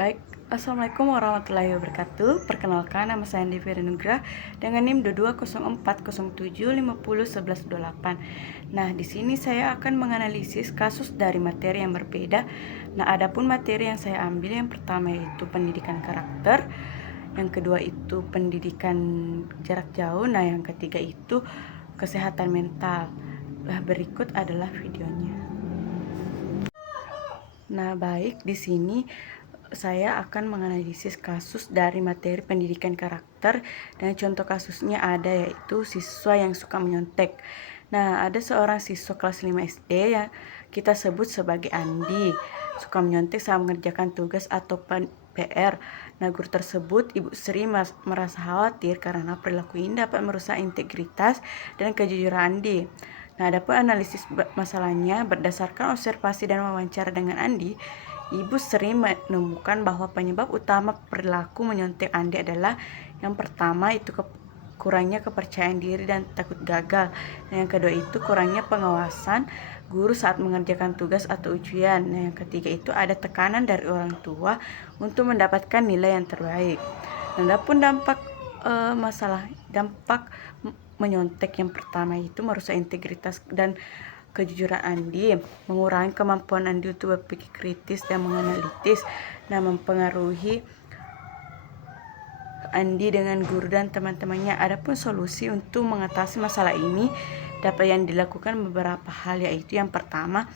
Baik, Assalamualaikum warahmatullahi wabarakatuh. Perkenalkan, nama saya Andi Nugrah dengan NIM 220407501128. Nah, di sini saya akan menganalisis kasus dari materi yang berbeda. Nah, adapun materi yang saya ambil yang pertama yaitu pendidikan karakter, yang kedua itu pendidikan jarak jauh, nah yang ketiga itu kesehatan mental. Nah, berikut adalah videonya. Nah, baik, di sini saya akan menganalisis kasus dari materi pendidikan karakter, dan contoh kasusnya ada yaitu siswa yang suka menyontek. Nah, ada seorang siswa kelas 5 SD yang kita sebut sebagai Andi, suka menyontek saat mengerjakan tugas atau PR. Nah, guru tersebut, Ibu Sri, merasa khawatir karena perilaku ini dapat merusak integritas dan kejujuran Andi. Nah, adapun analisis masalahnya berdasarkan observasi dan wawancara dengan Andi, Ibu sering menemukan bahwa penyebab utama perilaku menyontek Andi adalah yang pertama itu kurangnya kepercayaan diri dan takut gagal. Nah, yang kedua itu kurangnya pengawasan guru saat mengerjakan tugas atau ujian. Nah, yang ketiga itu ada tekanan dari orang tua untuk mendapatkan nilai yang terbaik. Nah, adapun dampak menyontek yang pertama itu merusak integritas dan kejujuran Andi, mengurangi kemampuan Andi untuk berpikir kritis dan menganalitis, nah mempengaruhi Andi dengan guru dan teman-temannya. Adapun solusi untuk mengatasi masalah ini dapat yang dilakukan beberapa hal, yaitu yang pertama,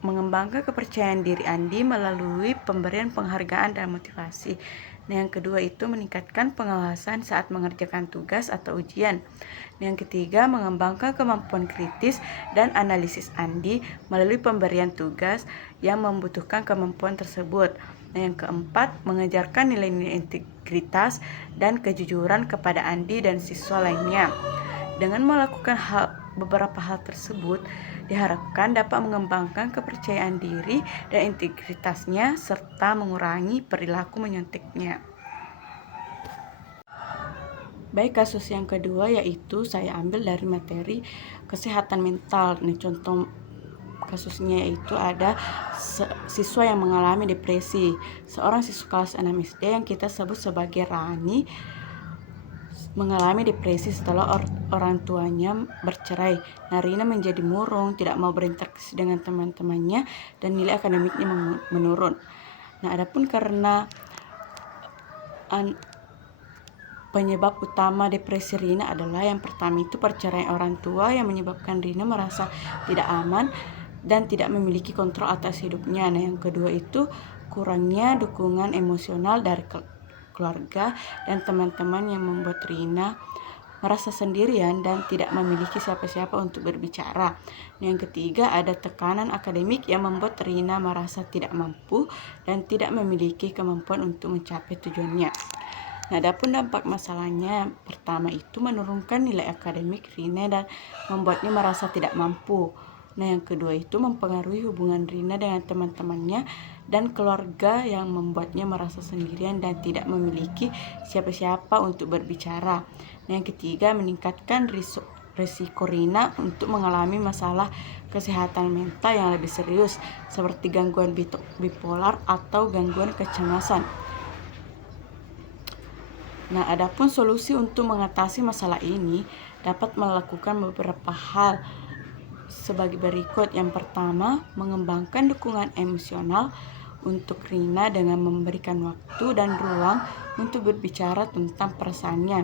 mengembangkan kepercayaan diri Andi melalui pemberian penghargaan dan motivasi. Nah, yang kedua itu meningkatkan pengawasan saat mengerjakan tugas atau ujian. Nah, yang ketiga, mengembangkan kemampuan kritis dan analisis Andi melalui pemberian tugas yang membutuhkan kemampuan tersebut. Nah, yang keempat, mengejarkan nilai-nilai integritas dan kejujuran kepada Andi dan siswa lainnya. Dengan melakukan beberapa hal tersebut, diharapkan dapat mengembangkan kepercayaan diri dan integritasnya serta mengurangi perilaku menyonteknya. Baik, kasus yang kedua yaitu saya ambil dari materi kesehatan mental. Nih, contoh kasusnya yaitu ada siswa yang mengalami depresi. Seorang siswa kelas 6 SD yang kita sebut sebagai Rani mengalami depresi setelah orang tuanya bercerai. Nah, Rina menjadi murung, tidak mau berinteraksi dengan teman-temannya, dan nilai akademiknya menurun. Nah, adapun karena penyebab utama depresi Rina adalah yang pertama itu perceraian orang tua yang menyebabkan Rina merasa tidak aman dan tidak memiliki kontrol atas hidupnya. Nah, yang kedua itu kurangnya dukungan emosional dari keluarga dan teman-teman yang membuat Rina merasa sendirian dan tidak memiliki siapa-siapa untuk berbicara. Yang ketiga, ada tekanan akademik yang membuat Rina merasa tidak mampu dan tidak memiliki kemampuan untuk mencapai tujuannya. Nah, adapun dampak masalahnya, pertama itu menurunkan nilai akademik Rina dan membuatnya merasa tidak mampu. Nah, yang kedua itu mempengaruhi hubungan Rina dengan teman-temannya dan keluarga yang membuatnya merasa sendirian dan tidak memiliki siapa-siapa untuk berbicara. Nah, yang ketiga meningkatkan risiko Rina untuk mengalami masalah kesehatan mental yang lebih serius seperti gangguan bipolar atau gangguan kecemasan. Nah, adapun solusi untuk mengatasi masalah ini dapat melakukan beberapa hal sebagai berikut. Yang pertama, mengembangkan dukungan emosional untuk Rina dengan memberikan waktu dan ruang untuk berbicara tentang perasaannya.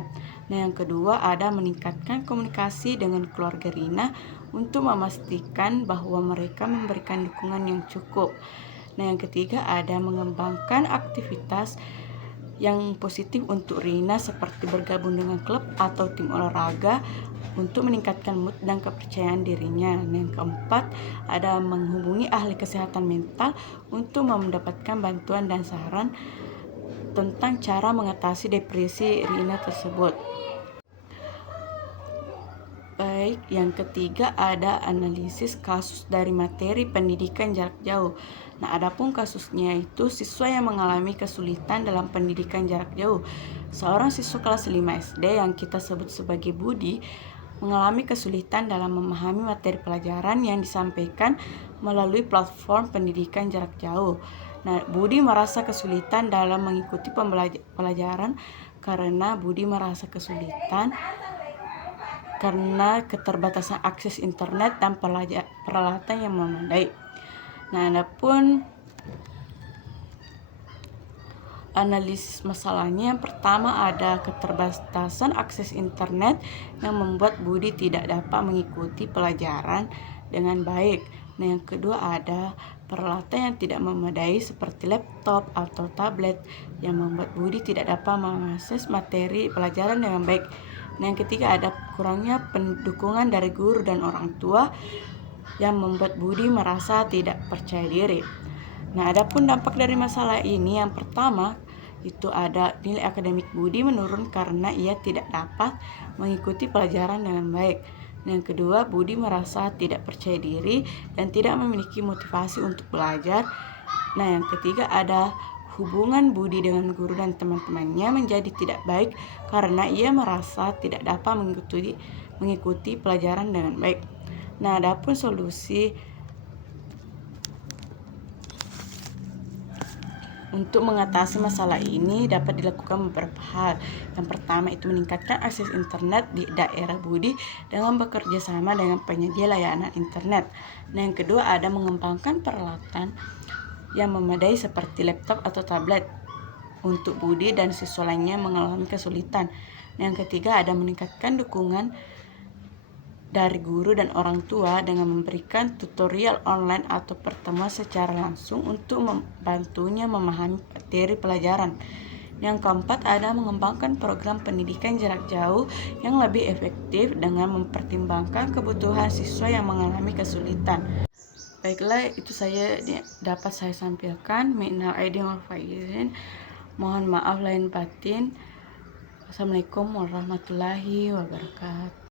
Nah, yang kedua ada meningkatkan komunikasi dengan keluarga Rina untuk memastikan bahwa mereka memberikan dukungan yang cukup. Nah, yang ketiga ada mengembangkan aktivitas yang positif untuk Rina seperti bergabung dengan klub atau tim olahraga untuk meningkatkan mood dan kepercayaan dirinya. Yang keempat, ada menghubungi ahli kesehatan mental untuk mendapatkan bantuan dan saran tentang cara mengatasi depresi Rina tersebut. Baik, yang ketiga ada analisis kasus dari materi pendidikan jarak jauh. Nah, adapun kasusnya itu siswa yang mengalami kesulitan dalam pendidikan jarak jauh. Seorang siswa kelas 5 SD yang kita sebut sebagai Budi mengalami kesulitan dalam memahami materi pelajaran yang disampaikan melalui platform pendidikan jarak jauh. Nah, Budi merasa kesulitan dalam mengikuti pelajaran karena karena keterbatasan akses internet dan peralatan yang memadai. Nah, adapun analisis masalahnya, yang pertama ada keterbatasan akses internet yang membuat Budi tidak dapat mengikuti pelajaran dengan baik. Nah, yang kedua ada peralatan yang tidak memadai seperti laptop atau tablet yang membuat Budi tidak dapat mengakses materi pelajaran dengan baik. Nah, yang ketiga ada kurangnya pendukungan dari guru dan orang tua yang membuat Budi merasa tidak percaya diri. Nah, adapun dampak dari masalah ini, yang pertama itu ada nilai akademik Budi menurun karena ia tidak dapat mengikuti pelajaran dengan baik. Yang kedua, Budi merasa tidak percaya diri dan tidak memiliki motivasi untuk belajar. Nah, yang ketiga ada hubungan Budi dengan guru dan teman-temannya menjadi tidak baik karena ia merasa tidak dapat mengikuti pelajaran dengan baik. Nah, adapun solusi untuk mengatasi masalah ini dapat dilakukan beberapa hal. Yang pertama itu meningkatkan akses internet di daerah Budi dengan bekerja sama dengan penyedia layanan internet. Nah, yang kedua ada mengembangkan peralatan yang memadai seperti laptop atau tablet untuk Budi dan siswa lainnya mengalami kesulitan. Yang ketiga ada meningkatkan dukungan dari guru dan orang tua dengan memberikan tutorial online atau pertemuan secara langsung untuk membantunya memahami materi pelajaran. Yang keempat ada mengembangkan program pendidikan jarak jauh yang lebih efektif dengan mempertimbangkan kebutuhan siswa yang mengalami kesulitan. Baiklah, itu dapat saya sampaikan. Minal aidin wal faizin. Mohon maaf lahir batin. Assalamualaikum warahmatullahi wabarakatuh.